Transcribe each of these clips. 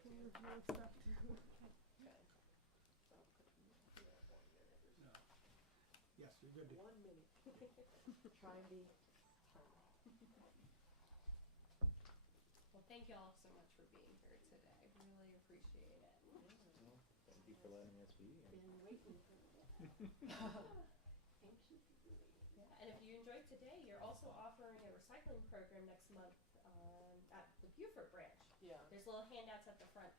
it to you. Review stuff too. Okay. No. Yes, you're good to 1 minute. Try and be timely. Well, thank you all so much for being here today. Really appreciate it. Well, thank you for letting us be here. Been waiting for Yeah, and if you enjoyed today, you're also offering a recycling program next month at the Beaufort branch. Yeah. There's little handouts at the front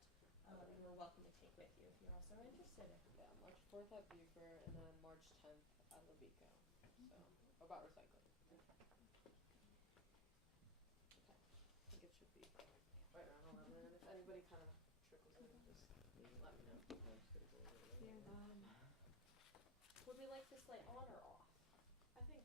you're welcome to take with you if you're also interested. Yeah, March 4th at Beaufort and then March 10th at Lavico. So, about recycling. Okay. I think it should be right around 11. And if anybody kind of trickles in, just let me know. Would we like this light on or off? I think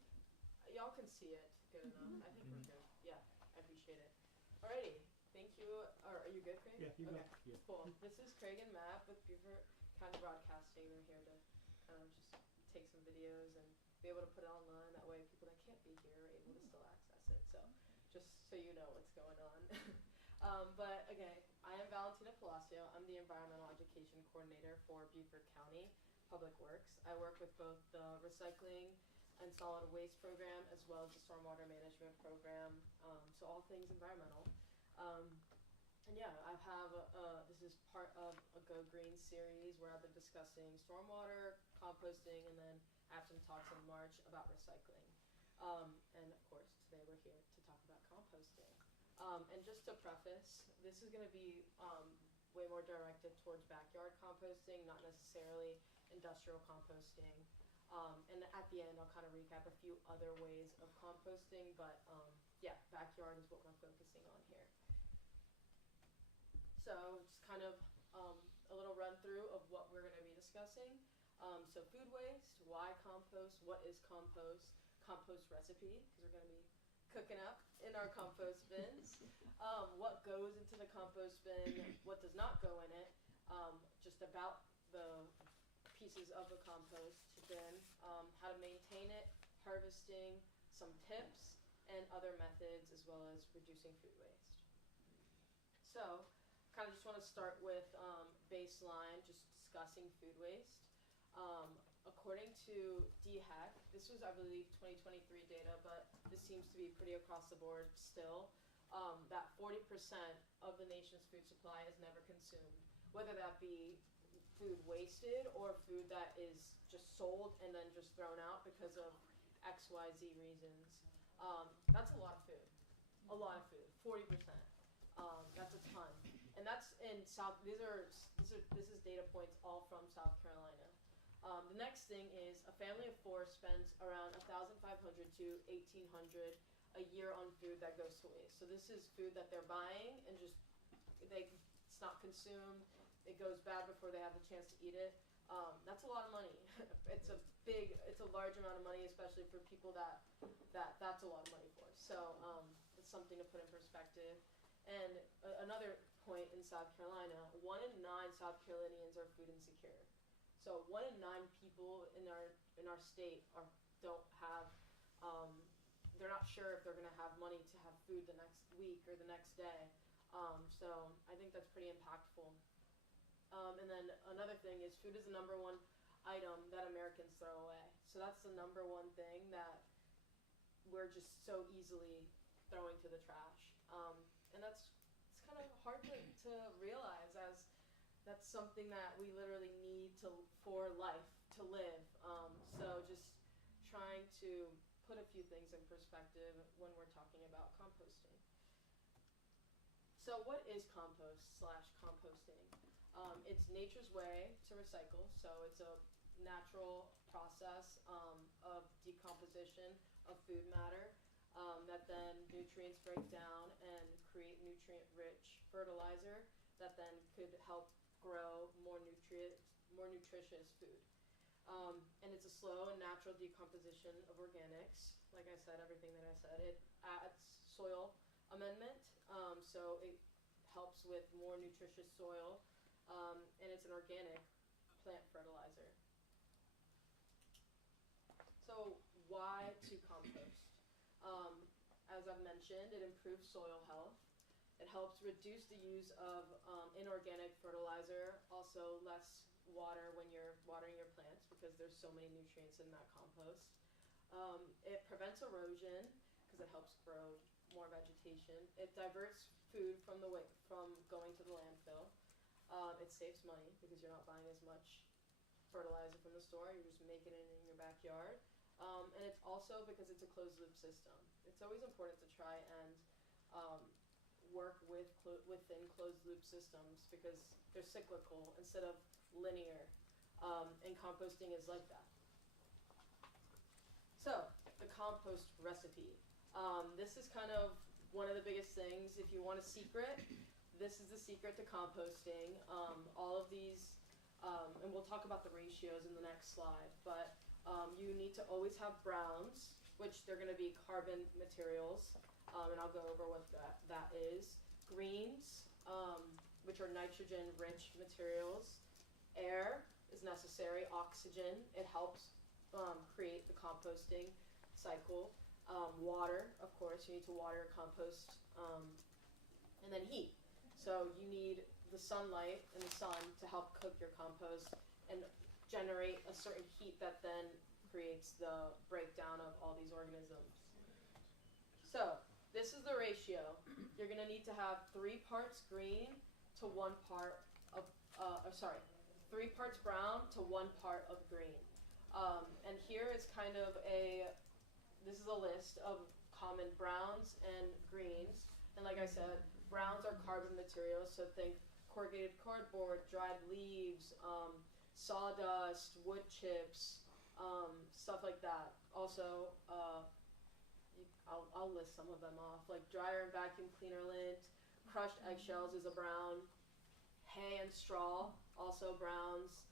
y'all can see it good enough. I think we're good. Yeah, I appreciate it. Alrighty. Thank you. Are you good, Craig? Yeah, you okay. go. Yeah. Cool. This is Craig and Matt with Beaufort County Broadcasting. They're here to kind of just take some videos and be able to put it online. That way people that can't be here are able to still access it. So just so you know what's going on. But okay, I am Valentina Palacio. I'm the Environmental Education Coordinator for Beaufort County Public Works. I work with both the recycling and solid waste program as well as the stormwater management program. So all things environmental. And yeah, I have this is part of a Go Green series where I've been discussing stormwater, composting, and then I have some talks in March about recycling. And of course, today we're here to talk about composting. And just to preface, this is going to be way more directed towards backyard composting, not necessarily industrial composting. And at the end, I'll kind of recap a few other ways of composting, but yeah, backyard is what we're focusing on here. So just kind of a little run through of what we're going to be discussing. So food waste, why compost, what is compost recipe, because we're going to be cooking up in our compost bins, what goes into the compost bin, what does not go in it, just about the pieces of the compost bin, how to maintain it, harvesting, some tips, and other methods, as well as reducing food waste. So kind of just want to start with baseline, just discussing food waste. According to DHEC, this was, I believe, 2023 data, but this seems to be pretty across the board still, that 40% of the nation's food supply is never consumed, whether that be food wasted or food that is just sold and then just thrown out because of XYZ reasons. That's a lot of food. A lot of food. 40%. That's a ton. And that's in South, this is data points all from South Carolina. The next thing is a family of 4 spends around $1,500 to $1,800 a year on food that goes to waste. So this is food that they're buying and just it's not consumed. It goes bad before they have the chance to eat it. That's a lot of money. It's a large amount of money, especially for people that's a lot of money for. So it's something to put in perspective. And another point in South Carolina, 1 in 9 South Carolinians are food insecure. So 1 in 9 people in our state don't have, they're not sure if they're going to have money to have food the next week or the next day. So I think that's pretty impactful. And then another thing is food is the #1 item that Americans throw away. So that's the #1 thing that we're just so easily throwing to the trash. And it's kind of hard to realize, as that's something that we literally need for life, to live. So just trying to put a few things in perspective when we're talking about composting. So what is composting? It's nature's way to recycle. So it's a natural process of decomposition of food matter that then nutrients break down and create nutrient-rich fertilizer that then could help grow more nutritious food. And it's a slow and natural decomposition of organics. Like I said, everything that I said, it adds soil amendment, so it helps with more nutritious soil, and it's an organic plant fertilizer. So why to compost? As I've mentioned, it improves soil health. It helps reduce the use of inorganic fertilizer, also less water when you're watering your plants because there's so many nutrients in that compost. It prevents erosion because it helps grow more vegetation. It diverts food from going to the landfill. It saves money because you're not buying as much fertilizer from the store. You're just making it in your backyard. And it's also because it's a closed loop system. It's always important to try and work within closed loop systems because they're cyclical instead of linear. And composting is like that. So, the compost recipe. This is kind of one of the biggest things. If you want a secret, this is the secret to composting. All of these, and we'll talk about the ratios in the next slide, but you need to always have browns, which they're going to be carbon materials, and I'll go over what that is. Greens, which are nitrogen-rich materials. Air is necessary, oxygen. It helps create the composting cycle. Water, of course, you need to water compost, and then heat. So you need the sunlight and the sun to help cook your compost and generate a certain heat that then creates the breakdown of all these organisms. So this is the ratio. You're going to need to have 3 parts green to 1 part of, 3 parts brown to 1 part of green. And here is kind of this is a list of common browns and greens. And like I said, browns are carbon materials, so think corrugated cardboard, dried leaves, sawdust, wood chips, stuff like that. Also, I'll list some of them off, like dryer and vacuum cleaner lint, crushed eggshells is a brown, hay and straw, also browns,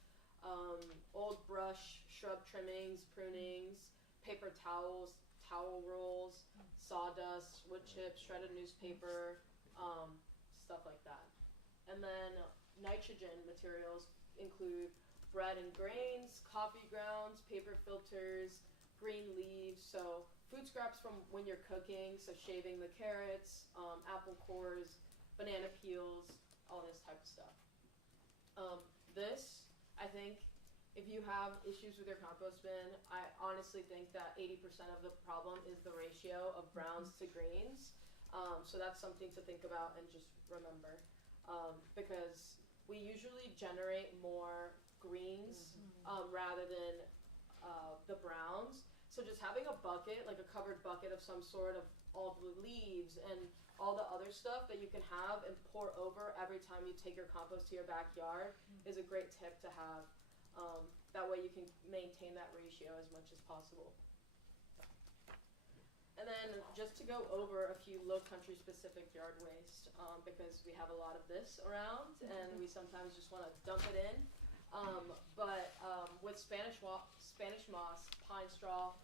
old brush, shrub trimmings, prunings, paper towels, towel rolls, sawdust, wood chips, shredded newspaper, stuff like that. And then nitrogen materials include bread and grains, coffee grounds, paper filters, green leaves, so food scraps from when you're cooking, so shaving the carrots, apple cores, banana peels, all this type of stuff. This, I think, if you have issues with your compost bin, I honestly think that 80% of the problem is the ratio of browns to greens. So that's something to think about and just remember. Because we usually generate more greens rather than the browns. So just having a bucket, like a covered bucket of some sort of all the leaves and all the other stuff that you can have and pour over every time you take your compost to your backyard is a great tip to have. That way you can maintain that ratio as much as possible. And then just to go over a few low country specific yard waste, because we have a lot of this around and we sometimes just want to dump it in. With Spanish moss, pine straw,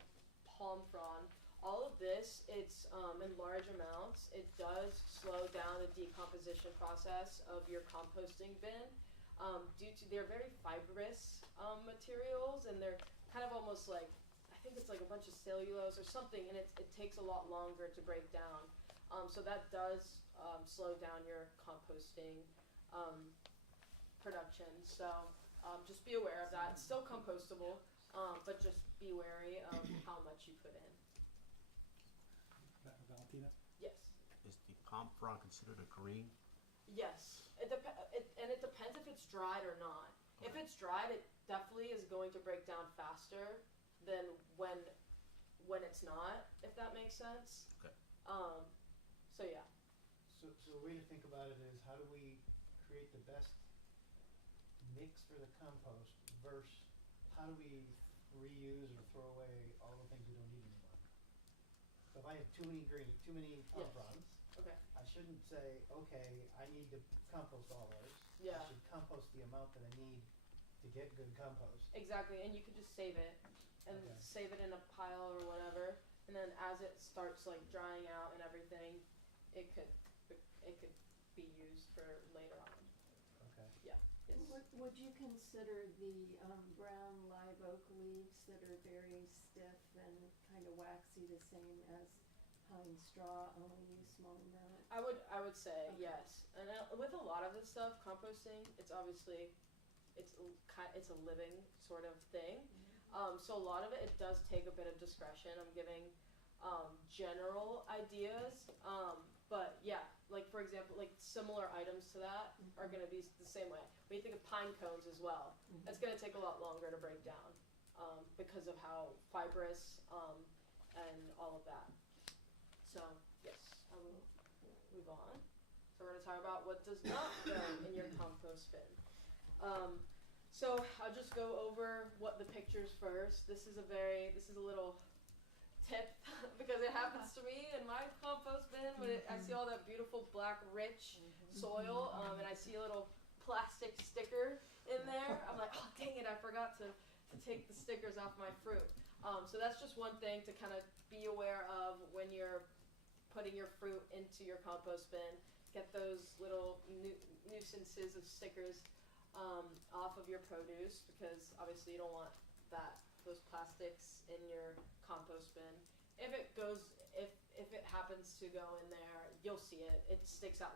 palm frond, all of this, it's in large amounts. It does slow down the decomposition process of your composting bin. Due to they're very fibrous materials, and they're kind of almost like, I think it's like a bunch of cellulose or something, and it takes a lot longer to break down. So that does slow down your composting production. So just be aware of that. It's still compostable, but just be wary of how much you put in. Valentina? Yes. Is the palm frond considered a green? Yes. It depends if it's dried or not. Okay. If it's dried, it definitely is going to break down faster than when it's not, if that makes sense. Okay. So yeah. So a way to think about it is, how do we create the best mix for the compost versus how do we reuse or throw away all the things we don't need anymore? So if I have too many palm Yes. fronds, Okay. I shouldn't say, okay, I need to compost all those. Yeah. I should compost the amount that I need to get good compost. Exactly, and you could just save it and Okay. save it in a pile or whatever, and then as it starts like drying out and everything, it could be used for later on. Okay. Yeah. Yes. Would you consider the brown live oak leaves that are very stiff and kind of waxy the same as buying straw only, small amount? I would say Okay. yes, and with a lot of this stuff, composting, it's obviously it's a living sort of thing. So a lot of it does take a bit of discretion. I'm giving general ideas, but yeah, like for example, like similar items to that are going to be the same way. When you think of pine cones as well, that's going to take a lot longer to break down because of how fibrous and all of that. So yes, I will move on. So we're going to talk about what does not go in your compost bin. So I'll just go over what the pictures first. This is a little tip because it happens to me in my compost bin when I see all that beautiful black rich soil and I see a little plastic sticker in there. I'm like, oh dang it, I forgot to take the stickers off my fruit. So that's just one thing to kind of be aware of when you're putting your fruit into your compost bin. Get those little nuisances of stickers off of your produce because obviously you don't want those plastics in your compost bin. If it happens to go in there, you'll see it. It sticks out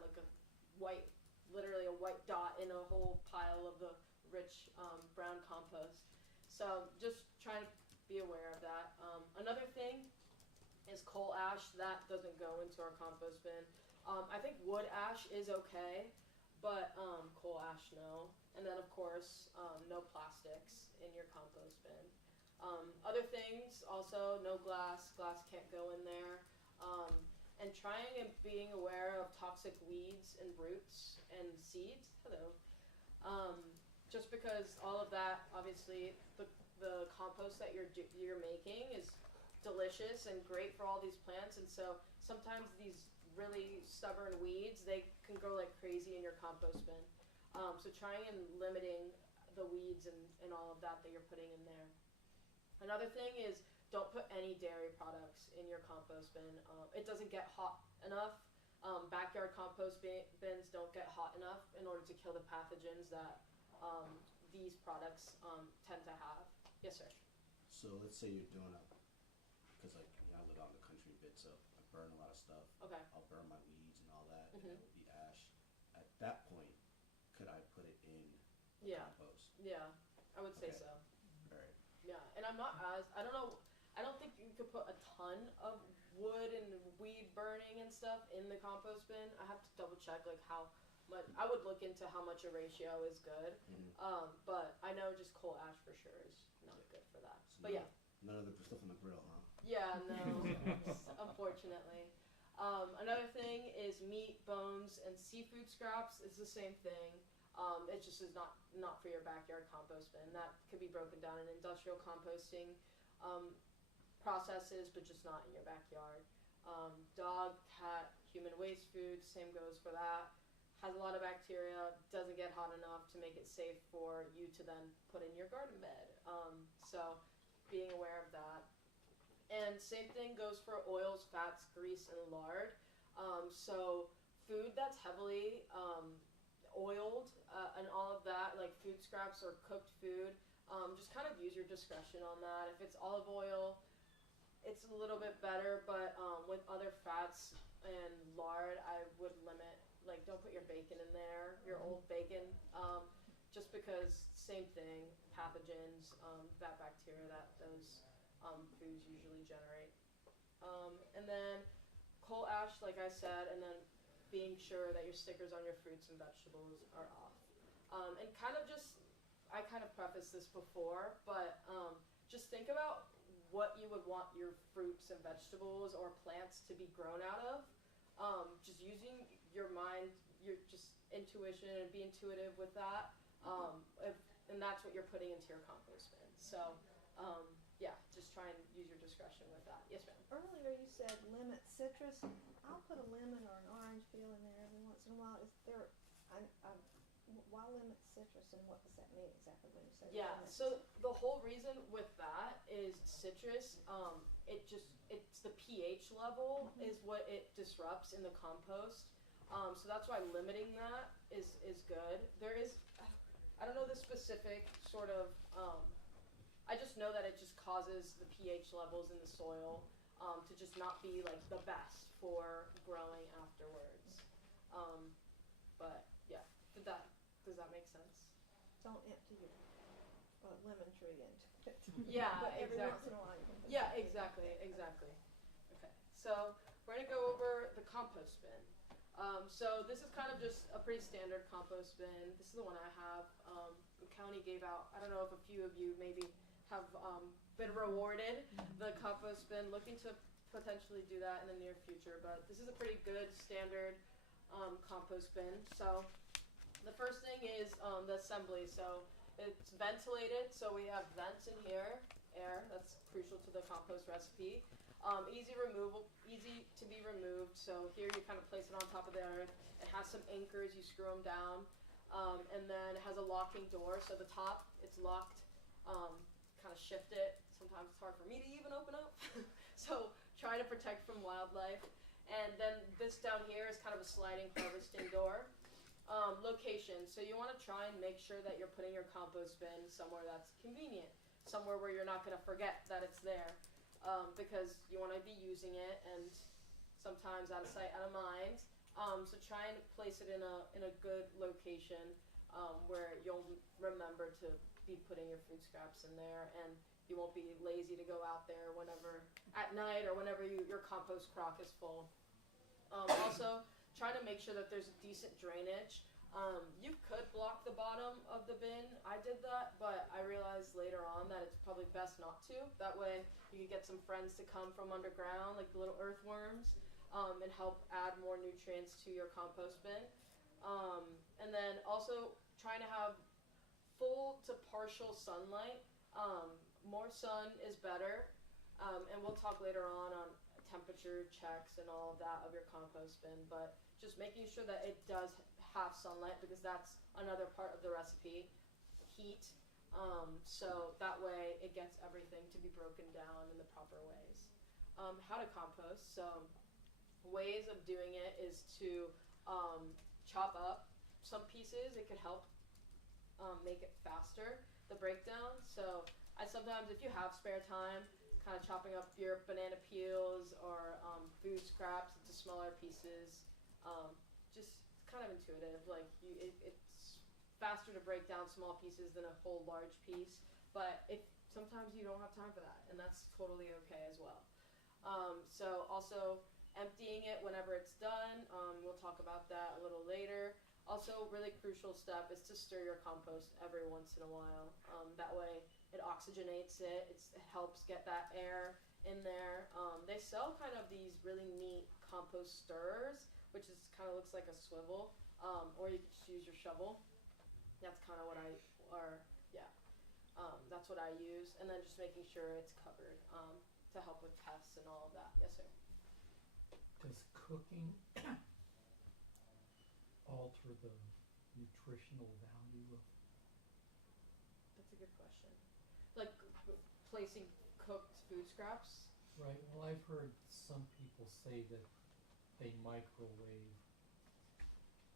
like literally a white dot in a whole pile of the rich brown compost. So just try to be aware of that. Another thing is coal ash. That doesn't go into our compost bin. I think wood ash is okay, but coal ash, no. And then, of course, no plastics in your compost bin. Other things, also, no glass. Glass can't go in there. And trying and being aware of toxic weeds and roots and seeds. Hello. Just because all of that, obviously, the compost that you're making is delicious and great for all these plants. And so sometimes these really stubborn weeds, they can grow like crazy in your compost bin. So trying and limiting the weeds and all of that you're putting in there. Another thing is don't put any dairy products in your compost bin. It doesn't get hot enough. Backyard compost bins don't get hot enough in order to kill the pathogens that these products tend to have. Yes, sir. So let's say you're doing because like I live out in the country a bit, so I burn a lot of stuff. Okay. I'll burn my weeds and all that, and it will be ash. At that point, could I put it in compost? Yeah, I would say Okay. so. All right. Yeah, and I don't think you could put a ton of wood and weed burning and stuff in the compost bin. I have to double check like how much. I would look into how much a ratio is good. But I know just coal ash for sure is not good for that. So But yeah. None of the stuff on the grill, huh? Yeah, no, unfortunately. Another thing is meat, bones, and seafood scraps. It's the same thing. It just is not for your backyard compost bin. That could be broken down in industrial composting processes, but just not in your backyard. Dog, cat, human waste food, same goes for that. Has a lot of bacteria, doesn't get hot enough to make it safe for you to then put in your garden bed. So being aware of that. And same thing goes for oils, fats, grease, and lard. So food that's heavily oiled and all of that, like food scraps or cooked food, just kind of use your discretion on that. If it's olive oil, it's a little bit better, but with other fats and lard, I would limit, like don't put your bacon in there, your old bacon, just because same thing, pathogens, that bacteria that those foods usually generate. And then coal ash, like I said, and then being sure that your stickers on your fruits and vegetables are off. And I kind of prefaced this before, but just think about what you would want your fruits and vegetables or plants to be grown out of. Just using your mind, your just intuition, and be intuitive with that. And that's what you're putting into your compost bin. So, yeah, just try and use your discretion with that. Yes, ma'am. Earlier you said limit citrus. I'll put a lemon or an orange peel in there every once in a while. Why limit citrus, and what does that mean exactly when you say Yeah, limit? so the whole reason with that is citrus, it's the pH level is what it disrupts in the compost. So that's why limiting that is good. There is, I don't know the specific sort of, I just know that it just causes the pH levels in the soil to just not be like the best for growing afterwards. But yeah, does that make sense? Don't empty your lemon tree into it. Yeah, But every once exactly. in a while you can put Yeah, something in exactly, it. exactly. Okay, so we're gonna go over the compost bin. So this is kind of just a pretty standard compost bin. This is the one I have. The county gave out. I don't know if a few of you maybe have been rewarded the compost bin. Looking to potentially do that in the near future, but this is a pretty good standard compost bin. So the first thing is the assembly. So it's ventilated, so we have vents in here, air. That's crucial to the compost recipe. Easy to be removed. So here you kind of place it on top of the earth. It has some anchors. You screw them down, and then it has a locking door. So the top, it's locked. Kind of shift it. Sometimes it's hard for me to even open up. So try to protect from wildlife. And then this down here is kind of a sliding harvesting door. Location. So you want to try and make sure that you're putting your compost bin somewhere that's convenient, somewhere where you're not going to forget that it's there, because you want to be using it, and sometimes out of sight, out of mind. So try and place it in a good location where you'll remember to be putting your food scraps in there, and you won't be lazy to go out there whenever at night or whenever your compost crock is full. Also, try to make sure that there's decent drainage. You could block the bottom of the bin. I did that, but I realized later on that it's probably best not to. That way you can get some friends to come from underground, like the little earthworms, and help add more nutrients to your compost bin. And then also trying to have full to partial sunlight. More sun is better. And we'll talk later on temperature checks and all of that of your compost bin, but just making sure that it does have sunlight, because that's another part of the recipe, heat. So that way it gets everything to be broken down in the proper ways. How to compost. So ways of doing it is to chop up some pieces. It could help make it faster, the breakdown. So I sometimes, if you have spare time, kind of chopping up your banana peels or food scraps into smaller pieces. Just kind of intuitive. Like it's faster to break down small pieces than a whole large piece. But sometimes you don't have time for that, and that's totally okay as well. So also emptying it whenever it's done. We'll talk about that a little later. Also, really crucial step is to stir your compost every once in a while. That way it oxygenates it. It helps get that air in there. They sell kind of these really neat compost stirrers, which is kind of looks like a swivel, or you can just use your shovel. That's kind of what that's what I use. And then just making sure it's covered to help with pests and all of that. Yes, sir. Does cooking alter the nutritional value of? That's a good question. Like placing cooked food scraps. Right. Well, I've heard some people say that they microwave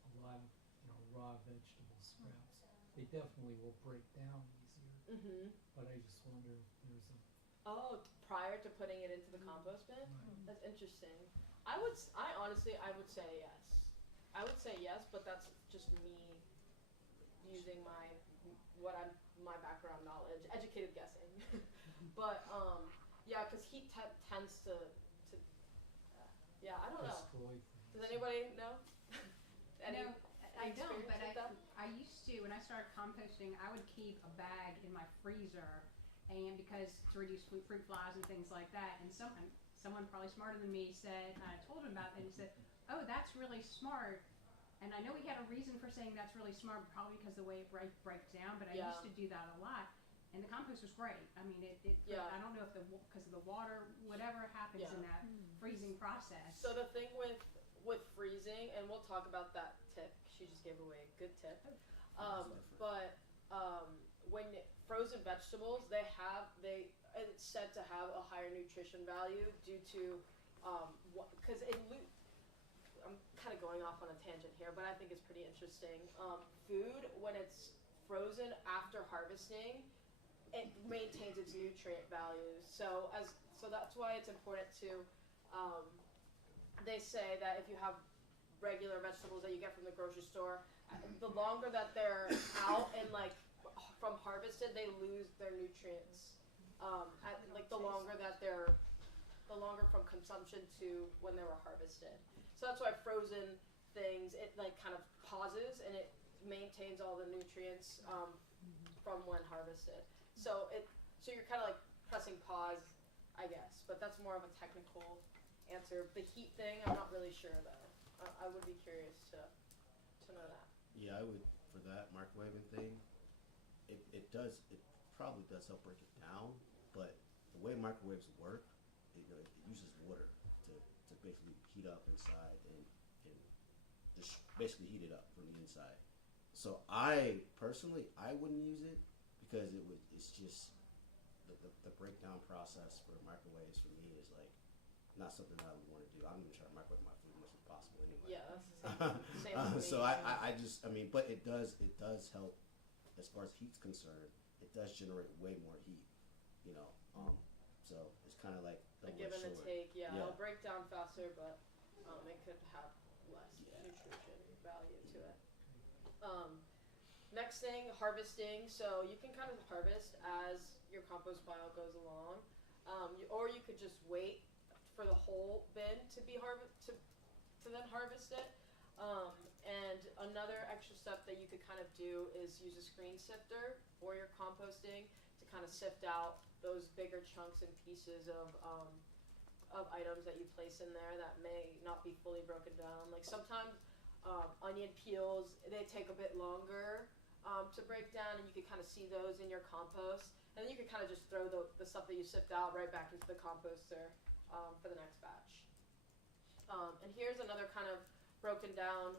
a lot of raw vegetable scraps. They definitely will break down easier. Mm-hmm. But I just wonder if there's a. Oh, prior to putting it into the compost bin? Right. That's interesting. I honestly would say yes. I would say yes, but that's just me using my background knowledge, educated guessing. But yeah, because heat tends to I don't know. Destroy things. Does anybody know? No, I don't, experience but with that? I used to, when I started composting, I would keep a bag in my freezer, and because to reduce fruit flies and things like that, and someone probably smarter than me said, I told him about that, and he said, oh, that's really smart. And I know he had a reason for saying that's really smart, probably because the way it breaks down, but I used to do that a lot. And the compost was great. I mean, I don't know if because of the water, whatever happens in that freezing process. So the thing with freezing, and we'll talk about that tip. She just gave away a good tip. But when frozen vegetables, it's said to have a higher nutrition value due to because I'm kind of going off on a tangent here, but I think it's pretty interesting. Food, when it's frozen after harvesting, it maintains its nutrient values. So So that's why it's important to, they say that if you have regular vegetables that you get from the grocery store, the longer that they're out and like from harvested, they lose their nutrients. Like the longer from consumption to when they were harvested. So that's why frozen things, it like kind of pauses and it maintains all the nutrients from when harvested. So you're kind of like pressing pause, I guess, but that's more of a technical answer. The heat thing, I'm not really sure though. I would be curious to know that. Yeah, I would, for that microwaving thing, it probably does help break it down, but the way microwaves work, it uses water to basically heat up inside and just basically heat it up from the inside. So I personally, I wouldn't use it because it's just the breakdown process for microwaves for me is like not something that I would want to do. I'm gonna try to microwave my food as much as possible anyway. Yeah, that's the same with me. So I just, I mean, but it does help as far as heat's concerned. It does generate way more heat, you know. So it's kind of like a give and a take. Yeah, yeah. it'll break down faster, but it could have less nutrition value to it. Next thing, harvesting. So you can kind of harvest as your compost pile goes along, or you could just wait for the whole bin to be to then harvest it. And another extra step that you could kind of do is use a screen sifter for your composting to kind of sift out those bigger chunks and pieces of items that you place in there that may not be fully broken down. Like sometimes onion peels, they take a bit longer to break down, and you can kind of see those in your compost. And then you can kind of just throw the stuff that you sift out right back into the composter for the next batch. And here's another kind of broken down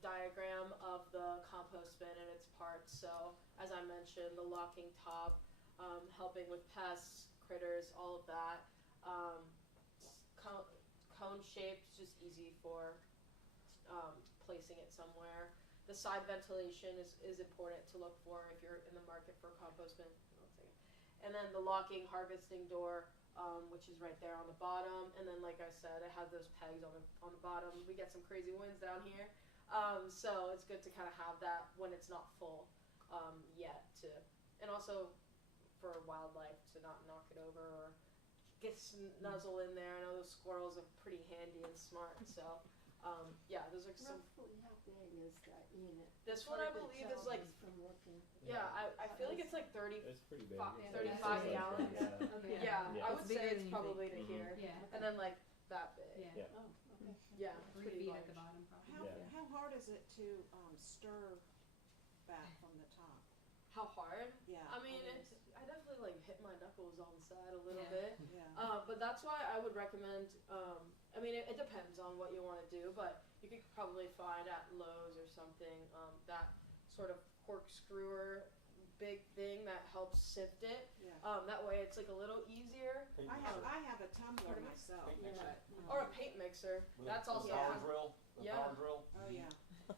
diagram of the compost bin and its parts. So as I mentioned, the locking top, helping with pests, critters, all of that. Cone shaped, just easy for placing it somewhere. The side ventilation is important to look for if you're in the market for a compost bin. And then the locking harvesting door, which is right there on the bottom. And then, like I said, it has those pegs on the bottom. We get some crazy winds down here, so it's good to kind of have that when it's not full yet. And also for wildlife to not knock it over or get nuzzle in there. I know those squirrels are pretty handy and smart. So yeah, those are some. Roughly how big is that unit? This one I believe is like. From looking. Yeah, I feel like it's like 30. It's pretty big. 35 gallons. Okay. Yeah, Yeah. I would say it's than you probably to think. here. Yeah. And then like that big. Yeah. Yeah. Oh, okay. Yeah, it's 3 pretty feet large. at the bottom, probably. How, Yeah. how hard is it to stir back from the top? How hard? Yeah. I mean, I definitely like hit my knuckles on the side a little Yeah. bit. Yeah. But that's why I would recommend. I mean, it depends on what you want to do, but you could probably find at Lowe's or something that sort of corkscrewer big thing that helps sift it. Yeah. That way it's like a little easier. I have a tumbler Pardon me? myself. Paint mixer. Or a paint mixer. That's also With a power kind of- drill. With Yeah. a power drill. Oh, yeah.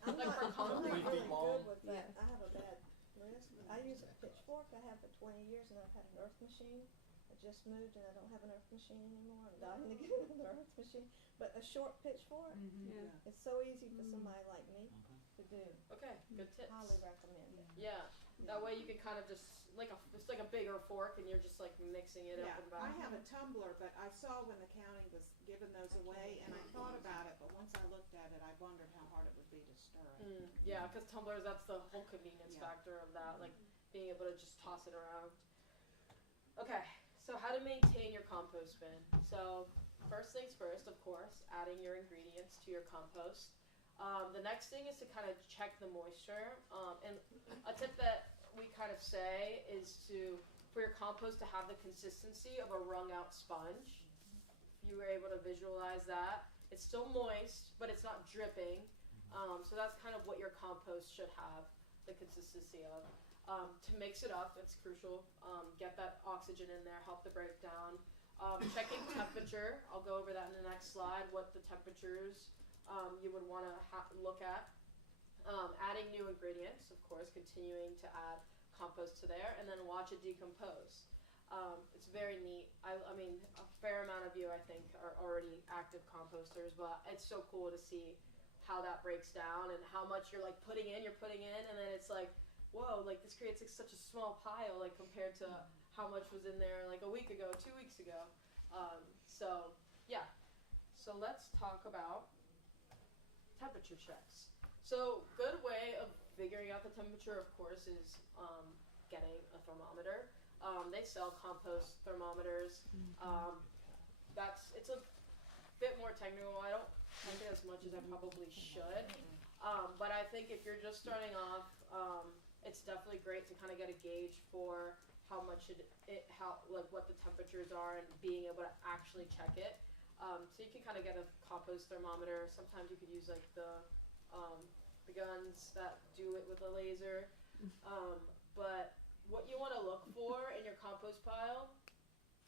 I'm Like not, for I'm concrete. not 3 feet really long. good with that. I have a bad wrist. I use a pitchfork. I have for 20 years, and I've had an earth machine. I just moved, and I don't have an earth machine anymore. I'm dying to get another earth machine. But a short pitchfork, Mm-hmm. Yeah. it's so easy for somebody like me to do. Okay, good tips. Highly recommend it. Yeah, that way you can kind of just it's like a bigger fork, and you're just like mixing it Yeah, up and back. I have a tumbler, but I saw when the county was giving those away, and I thought about it, but once I looked at it, I wondered how hard it would be to stir it. Yeah, because tumblers, that's the whole convenience Yeah. factor of that, like being able to just toss it around. Okay, so how to maintain your compost bin. So first things first, of course, adding your ingredients to your compost. The next thing is to kind of check the moisture. And a tip that we kind of say is for your compost to have the consistency of a wrung out sponge. If you were able to visualize that, it's still moist, but it's not dripping. So that's kind of what your compost should have the consistency of. To mix it up, it's crucial. Get that oxygen in there, help the breakdown. Checking temperature, I'll go over that in the next slide, what the temperatures you would want to look at. Adding new ingredients, of course, continuing to add compost to there, and then watch it decompose. It's very neat. I mean, a fair amount of you, I think, are already active composters, but it's so cool to see how that breaks down and how much you're like putting in, and then it's like, whoa, like this creates like such a small pile, like compared to how much was in there like a week ago, 2 weeks ago. So yeah, so let's talk about temperature checks. So good way of figuring out the temperature, of course, is getting a thermometer. They sell compost thermometers. It's a bit more technical. I don't like it as much as I probably should. But I think if you're just starting off, it's definitely great to kind of get a gauge for how much what the temperatures are and being able to actually check it. So you can kind of get a compost thermometer. Sometimes you could use like the guns that do it with a laser. But what you want to look for in your compost pile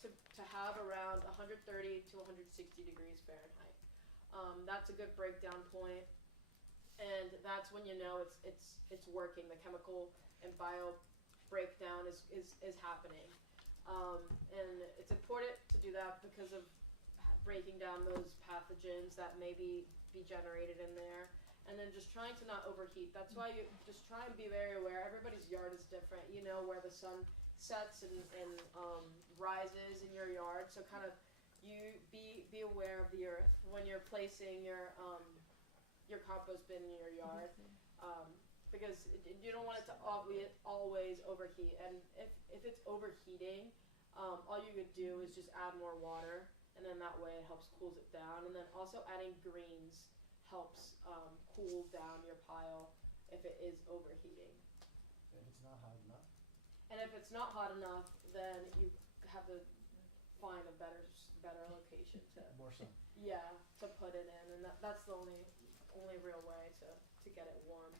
to have around 130 to 160 degrees Fahrenheit. That's a good breakdown point, and that's when you know it's working. The chemical and bio breakdown is happening, and it's important to do that because of breaking down those pathogens that may be generated in there. And then just trying to not overheat. That's why you just try and be very aware. Everybody's yard is different. You know where the sun sets and rises in your yard. So kind of you be aware of the earth when you're placing your compost bin in your yard, because you don't want it to always overheat. And if it's overheating, all you could do is just add more water, and then that way it helps cools it down. And then also adding greens helps cool down your pile if it is overheating. And if it's not hot enough? And if it's not hot enough, then you have to find a better location to More sun. to put it in, and that's the only real way to get it warm.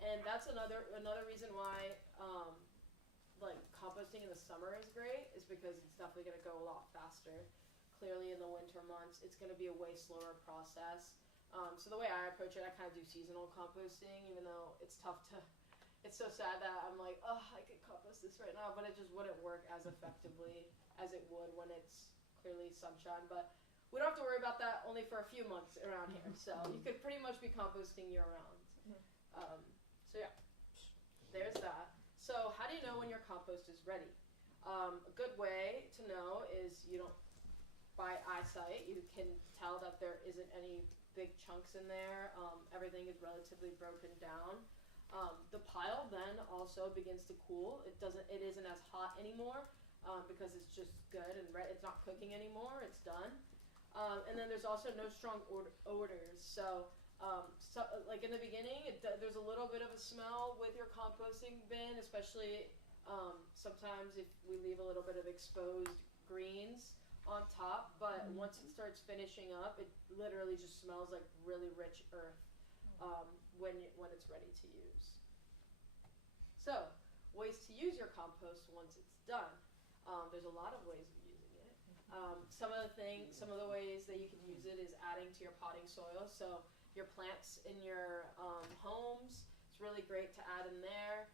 And that's another reason why like composting in the summer is great, is because it's definitely going to go a lot faster. Clearly in the winter months, it's going to be a way slower process. So the way I approach it, I kind of do seasonal composting, even though it's so sad that I'm like, oh, I could compost this right now, but it just wouldn't work as effectively as it would when it's clearly sunshine. But we don't have to worry about that only for a few months around here. So you could pretty much be composting year round. So yeah, there's that. So how do you know when your compost is ready? A good way to know is by eyesight, you can tell that there isn't any big chunks in there. Everything is relatively broken down. The pile then also begins to cool. It isn't as hot anymore because it's just good and it's not cooking anymore. It's done. And then there's also no strong odors. So like in the beginning, there's a little bit of a smell with your composting bin, especially sometimes if we leave a little bit of exposed greens on top, but once it starts finishing up, it literally just smells like really rich earth when it's ready to use. So, ways to use your compost once it's done. There's a lot of ways of using it. Some of the ways that you can use it is adding to your potting soil. So your plants in your homes, it's really great to add in there.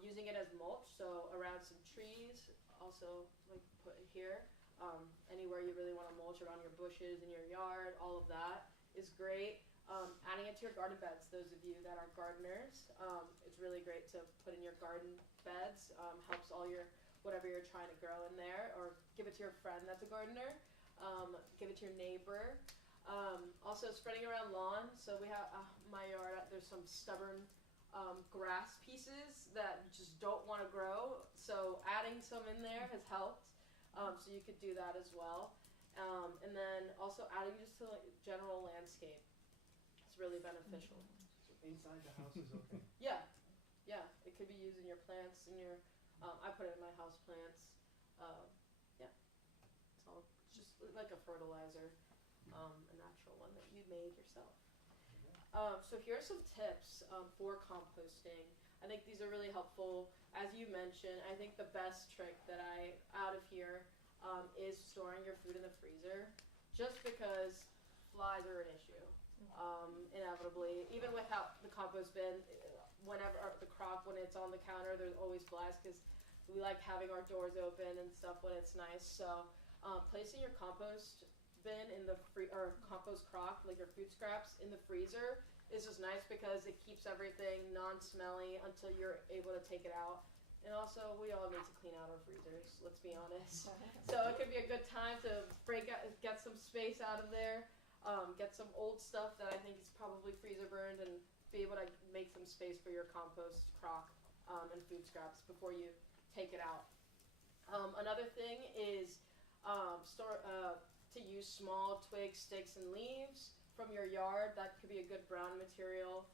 Using it as mulch, so around some trees, also like put it here. Anywhere you really want to mulch around your bushes in your yard, all of that is great. Adding it to your garden beds, those of you that are gardeners, it's really great to put in your garden beds. Helps all your whatever you're trying to grow in there, or give it to your friend that's a gardener. Give it to your neighbor. Also spreading around lawn. So we have my yard. There's some stubborn grass pieces that just don't want to grow. So adding some in there has helped. So you could do that as well. And then also adding just to like general landscape. It's really beneficial. So inside the house is okay? Yeah. It could be used in your plants, in your, I put it in my house plants. Yeah. It's just like a fertilizer, a natural one that you made yourself. So here are some tips for composting. I think these are really helpful. As you mentioned, I think the best trick that out of here is storing your food in the freezer, just because flies are an issue. Inevitably, even without the compost bin, whenever the crock, when it's on the counter, there's always flies because we like having our doors open and stuff when it's nice. So placing your compost bin in the or compost crock, like your food scraps, in the freezer is just nice because it keeps everything non-smelly until you're able to take it out. And also, we all need to clean out our freezers, let's be honest. So it could be a good time to get some space out of there, get some old stuff that I think is probably freezer burned, and be able to make some space for your compost crock and food scraps before you take it out. Another thing is to use small twigs, sticks, and leaves from your yard. That could be a good brown material.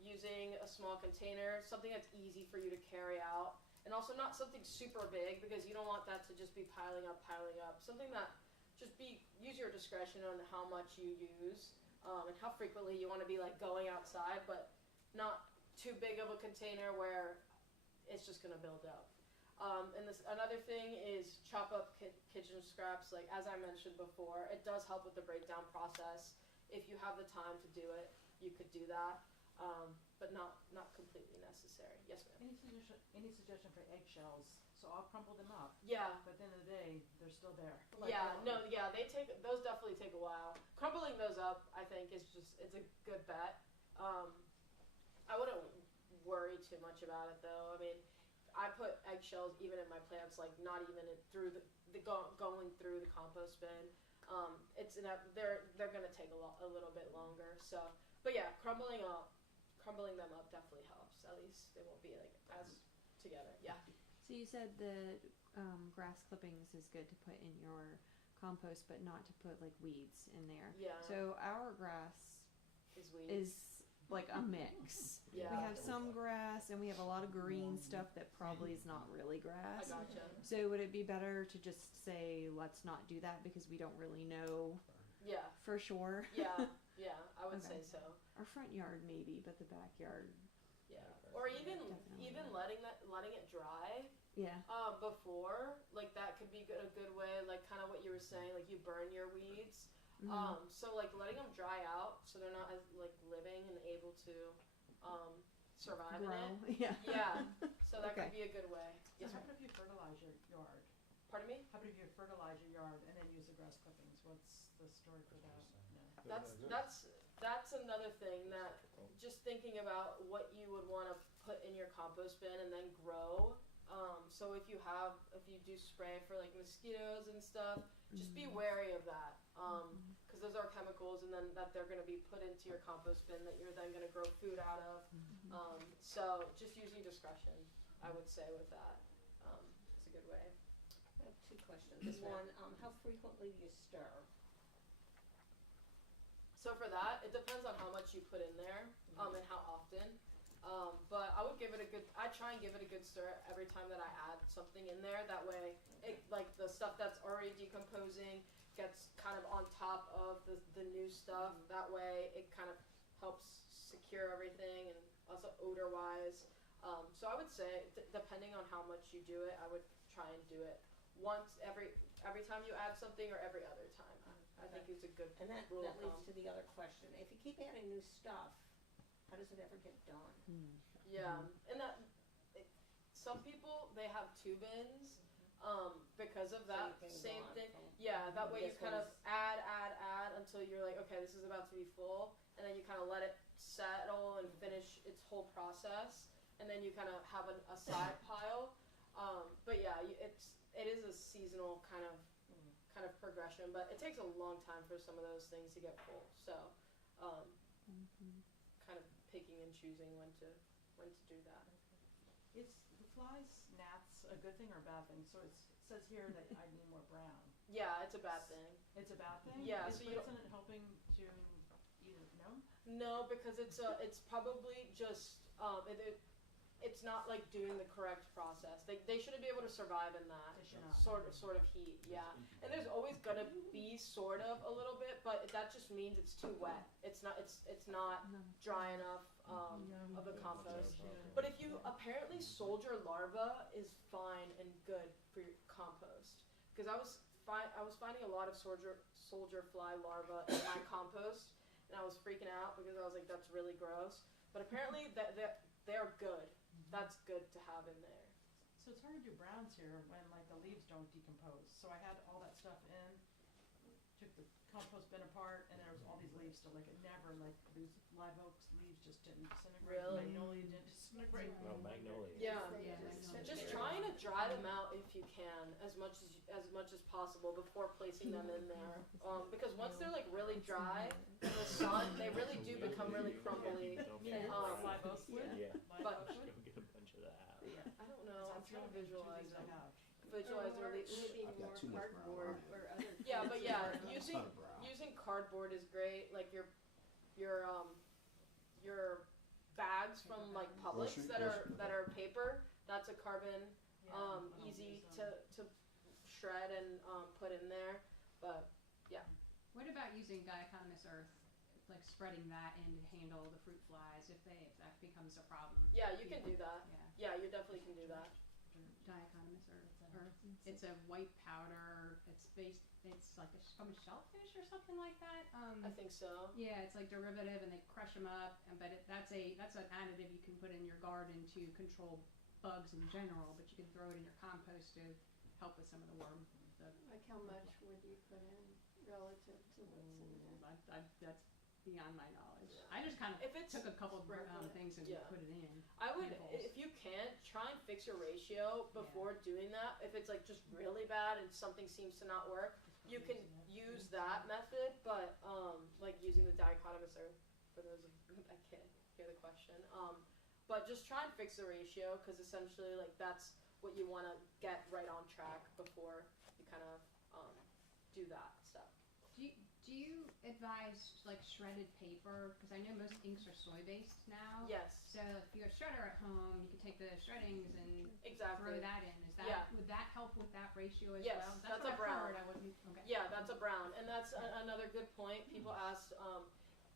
Using a small container, something that's easy for you to carry out, and also not something super big because you don't want that to just be piling up. Something that use your discretion on how much you use and how frequently you want to be like going outside, but not too big of a container where it's just going to build up. And another thing is chop up kitchen scraps. Like as I mentioned before, it does help with the breakdown process. If you have the time to do it, you could do that, but not completely necessary. Yes, ma'am. Any suggestion for eggshells? So I'll crumble them up. Yeah. But at the end of the day, they're still there. Those definitely take a while. Crumbling those up, I think, it's a good bet. I wouldn't worry too much about it though. I mean, I put eggshells even in my plants, like not even through going through the compost bin. They're gonna take a little bit longer. So, but yeah, crumbling them up definitely helps. At least they won't be like as together. Yeah. So you said the grass clippings is good to put in your compost, but not to put like weeds in there. Yeah. So our grass Is weeds. is like a mix. Yeah. We have some grass and we have a lot of green stuff that probably is not really grass. I gotcha. So would it be better to just say let's not do that because we don't really know Yeah. for sure? Yeah. I would Okay. say so. Our front yard maybe, but the backyard. Yeah. Or even Definitely letting it dry Yeah. before, like that could be a good way, like kind of what you were saying, like you burn your weeds. Mhm. So like letting them dry out so they're not as like living and able to survive Grow. in it. Yeah. Yeah. So that Okay. could be a good way. So Yes, how ma'am. about if you fertilize your yard? Pardon me? How about if you fertilize your yard and then use the grass clippings? What's the story for that? No. That's another thing that just thinking about what you would want to put in your compost bin and then grow. So if you do spray for like mosquitoes and stuff, just be wary of that. Because those are chemicals, and then that they're going to be put into your compost bin that you're then going to grow food out of. So just using discretion, I would say with that is a good way. I have two questions. Yes, ma'am. One, how frequently do you stir? So for that, it depends on how much you put in there and how often. But I would I try and give it a good stir every time that I add something in there. That way, like the stuff that's already decomposing gets kind of on top of the new stuff. That way, it kind of helps secure everything and also odor-wise. So I would say, depending on how much you do it, I would try and do it once every time you add something or every other time. I think it's a good And that rule of leads thumb. to the other question. If you keep adding new stuff, how does it ever get done? Yeah, and some people they have two bins because of that So you can same go on thing. from Yeah, that way you this kind of one's- add until you're like, okay, this is about to be full, and then you kind of let it settle and finish its whole process, and then you kind of have a side pile. But yeah, it is a seasonal kind of progression, but it takes a long time for some of those things to get full. So, kind of picking and choosing when to do that. Is the flies, gnats, a good thing or a bad thing? So it says here that I need more brown. Yeah, it's a bad thing. It's a bad thing? Yeah, But so you isn't it helping to either, no? No, because it's probably just it's not like doing the correct process. They shouldn't be able to survive in that They should not. sort of heat. Yeah, and there's always gonna be sort of a little bit, but that just means it's too wet. It's not dry enough of a compost. But if you apparently soldier larva is fine and good for your compost, because I was finding a lot of soldier fly larvae in my compost, and I was freaking out because I was like, that's really gross. But apparently they're good. That's good to have in there. So So it's hard to do browns here when like the leaves don't decompose. So I had all that stuff in, took the compost bin apart, and there was all these leaves still, like it never, like these live oaks leaves just didn't disintegrate. Really? Magnolia didn't disintegrate. Well, magnolia. Yeah. Yeah, Just trying to dry them out if you can, as much as possible before placing them in there. Because once they're like really dry in the sun, they really do become really crumbly. Live oak wood. Yeah. But Go get a bunch of that. I don't know. I'm trying to visualize I them. have. Visualize Or their maybe I've got more too much brown cardboard on it. or other. Yeah, but yeah, using Ton of brown. using cardboard is great. Like your bags from like Publix Grocery- that are paper. That's a carbon Yeah, I don't easy use them. to shred and put in there. But What about using diatomaceous earth, like spreading that in to handle the fruit flies if that becomes a problem? yeah, you can do that. Yeah, Yeah, you definitely can do that. diatomaceous earth. It's a white powder. It's like from a shellfish or something like that. I think so. Yeah, it's like derivative, and they crush them up. But that's an additive you can put in your garden to control bugs in general. But you can throw it in your compost to help with some of the worm. Like how much would you put in relative to what's in there? That's beyond my knowledge. I just kind of If it's took a couple of things and Yeah. put it in. I would, handfuls. if you can, try and fix your ratio before doing that. If it's like just really bad and something seems to not work, you can use that method. But like using the dichotomous earth, for those of I can't hear the question. But just try and fix the ratio, because essentially like that's what you want to get right on track before you kind of do that stuff. Do you advise like shredded paper? Because I know most inks are soy based now. Yes, So if you have a shredder at home, you can take the shreddings and exactly. throw that in. Is that Yeah. would that help with that ratio as Yes, well? that's what a I've brown. heard. I wasn't okay. Yeah, that's a brown, and that's another good point. People ask,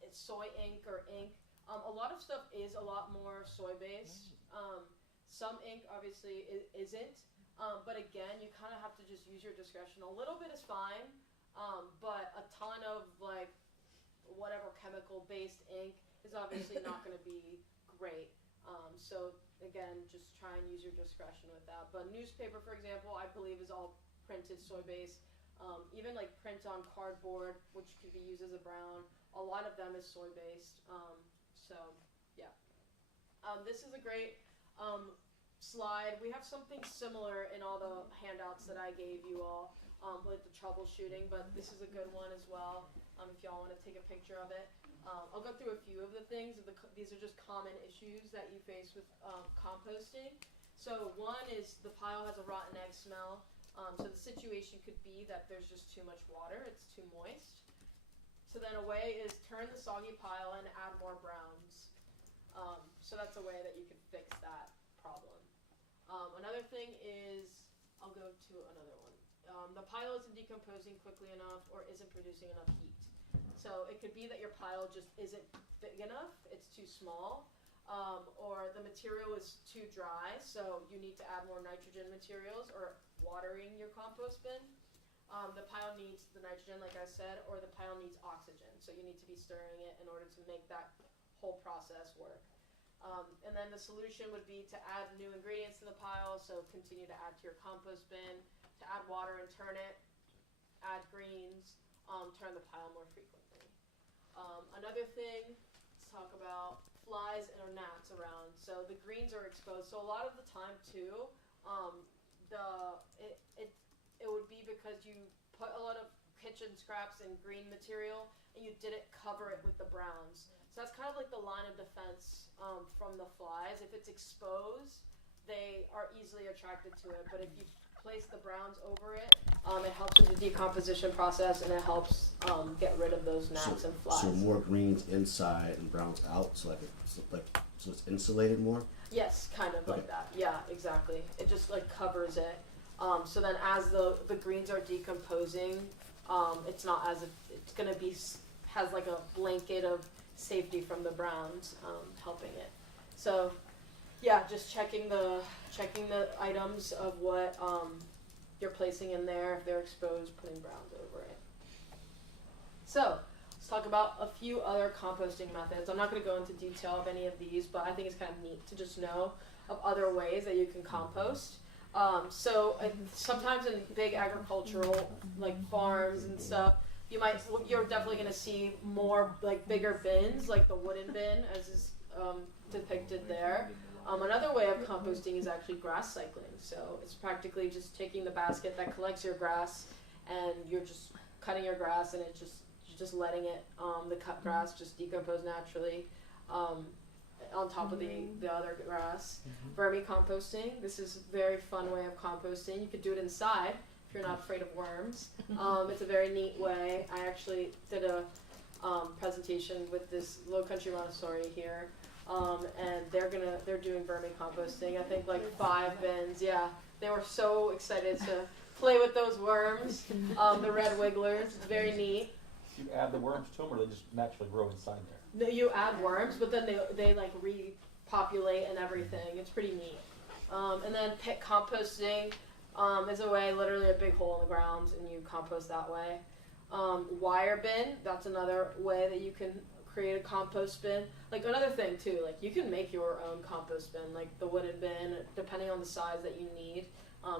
it's soy ink or ink. A lot of stuff is a lot more soy based. Some ink obviously isn't, but again, you kind of have to just use your discretion. A little bit is fine, but a ton of like whatever chemical based ink is obviously not going to be great. So again, just try and use your discretion with that. But newspaper, for example, I believe is all printed soy based. Even like print on cardboard, which could be used as a brown, a lot of them is soy based. So yeah, this is a great slide. We have something similar in all the handouts that I gave you all with the troubleshooting, but this is a good one as well. If y'all want to take a picture of it, I'll go through a few of the things. These are just common issues that you face with composting. So one is the pile has a rotten egg smell. So the situation could be that there's just too much water, it's too moist. So then a way is turn the soggy pile and add more browns. So that's a way that you could fix that problem. Another thing is, I'll go to another one. The pile isn't decomposing quickly enough or isn't producing enough heat. So it could be that your pile just isn't big enough, it's too small, or the material is too dry, so you need to add more nitrogen materials or watering your compost bin. The pile needs the nitrogen, like I said, or the pile needs oxygen, so you need to be stirring it in order to make that whole process work. And then the solution would be to add new ingredients to the pile, so continue to add to your compost bin, to add water and turn it, add greens, turn the pile more frequently. Another thing, let's talk about flies or gnats around. So the greens are exposed. So a lot of the time too, it would be because you put a lot of kitchen scraps and green material and you didn't cover it with the browns. So that's kind of like the line of defense from the flies. If it's exposed, they are easily attracted to it. But if you place the browns over it, it helps with the decomposition process and it helps get rid of those gnats and flies. So more greens inside and browns out, so so it's insulated more. Yes, kind of like that. Yeah, exactly. It just like covers it. So then as the greens are decomposing, it's not as if it's gonna be has like a blanket of safety from the browns helping it. So yeah, just checking the items of what you're placing in there. If they're exposed, putting browns over it. So let's talk about a few other composting methods. I'm not going to go into detail of any of these, but I think it's kind of neat to just know of other ways that you can compost. Sometimes in big agricultural like farms and stuff, you're definitely gonna see more like bigger bins, like the wooden bin as is depicted there. Another way of composting is actually grass cycling. So it's practically just taking the basket that collects your grass, and you're just cutting your grass, and you're just letting it the cut grass just decompose naturally. On top of the other grass. Vermicomposting. This is a very fun way of composting. You could do it inside if you're not afraid of worms. It's a very neat way. I actually did a presentation with this Low Country Montessori here, and they're doing vermicomposting. I think like 5 bins. Yeah, they were so excited to play with those worms, the red wigglers. It's very neat. You add the worms to them, or they just naturally grow inside there? No, you add worms, but then they like repopulate and everything. It's pretty neat. And then pit composting is a way, literally a big hole in the ground, and you compost that way. Wire bin, that's another way that you can create a compost bin. Like another thing too, like you can make your own compost bin, like the wooden bin, depending on the size that you need.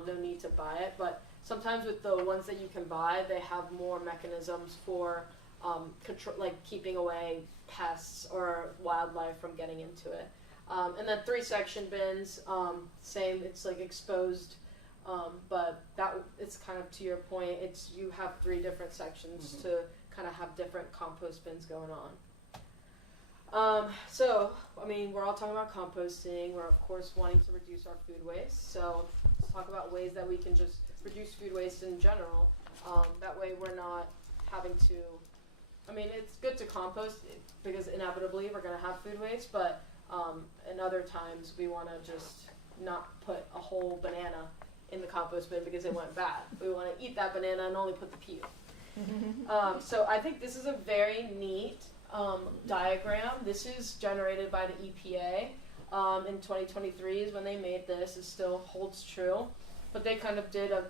No need to buy it, but sometimes with the ones that you can buy, they have more mechanisms for control, like keeping away pests or wildlife from getting into it. And then 3-section bins, same, it's like exposed, but it's kind of to your point, you have 3 different sections to kind of have different compost bins going on. We're all talking about composting. We're of course wanting to reduce our food waste. So let's talk about ways that we can just reduce food waste in general. That way we're not having to, it's good to compost because inevitably we're going to have food waste, but in other times we want to just not put a whole banana in the compost bin because it went bad. We want to eat that banana and only put the peel. So I think this is a very neat diagram. This is generated by the EPA in 2023 is when they made this. It still holds true, but they kind of did a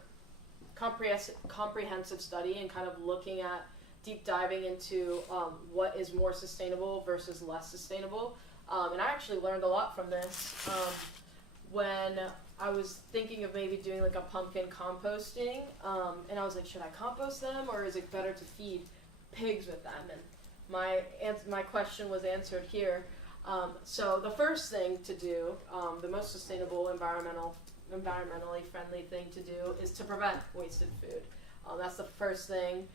comprehensive study and kind of looking at deep diving into what is more sustainable versus less sustainable. And I actually learned a lot from this when I was thinking of maybe doing like a pumpkin composting, and I was like, should I compost them or is it better to feed pigs with them? And my question was answered here. So the first thing to do, the most sustainable, environmentally friendly thing to do is to prevent wasted food. That's the first thing.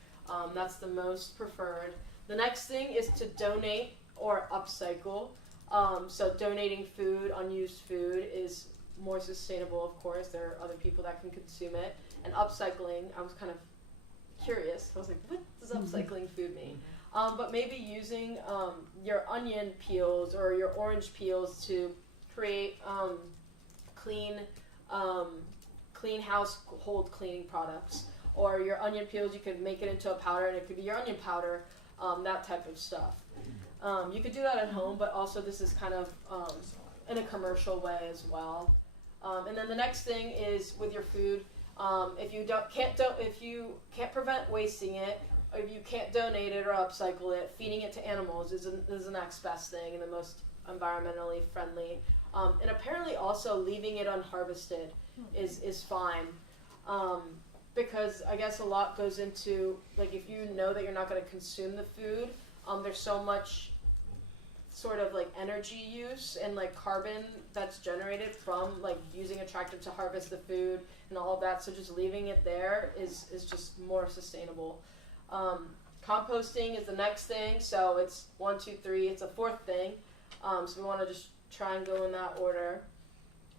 That's the most preferred. The next thing is to donate or upcycle. So donating food, unused food, is more sustainable, of course. There are other people that can consume it. And upcycling, I was kind of curious. I was like, what does upcycling food mean? But maybe using your onion peels or your orange peels to create clean household cleaning products. Or your onion peels, you could make it into a powder, and it could be your onion powder, that type of stuff. You could do that at home, but also this is kind of in a commercial way as well. And then the next thing is with your food. If you can't prevent wasting it, or if you can't donate it or upcycle it, feeding it to animals is the next best thing and the most environmentally friendly. And apparently also leaving it unharvested is fine. Because I guess a lot goes into, like, if you know that you're not going to consume the food, there's so much sort of like energy use and like carbon that's generated from like using a tractor to harvest the food and all of that. So just leaving it there is just more sustainable. Composting is the next thing. So it's 1, 2, 3. It's a 4th thing. So we want to just try and go in that order.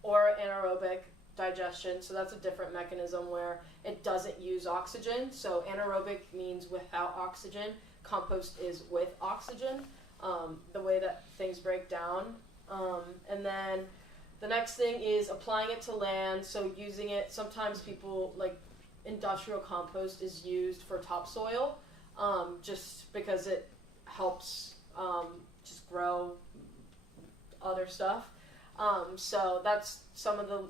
Or anaerobic digestion. So that's a different mechanism where it doesn't use oxygen. So anaerobic means without oxygen. Compost is with oxygen. The way that things break down. And then the next thing is applying it to land. So using it, sometimes people, like industrial compost is used for topsoil, just because it helps just grow other stuff. So that's some of the,